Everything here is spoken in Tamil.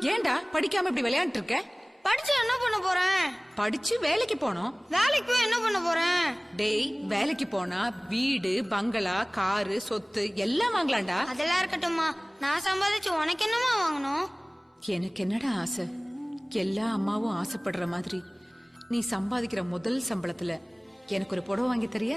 ஏன்டா படிக்காம இப்படி விளையாண்டு இருக்க? படிச்சு என்ன பண்ண போறேன்? படிச்சு வேலைக்கு போனோம். வேலைக்கு போய் என்ன பண்ண போறேன்? டேய், வேலைக்கு போனா வீடு, பங்களா, காரு, சொத்து எல்லாம் வாங்கலாம்டா. அதெல்லாம் இருக்கட்டும்மா, நான் சம்பாதிச்சு உனக்கு என்னமா வாங்கணும்? எனக்கு என்னடா ஆசை? எல்லா அம்மாவும் ஆசைப்படுற மாதிரி நீ சம்பாதிக்கிற முதல் சம்பளத்துல எனக்கு ஒரு புடவை வாங்கி தரியா?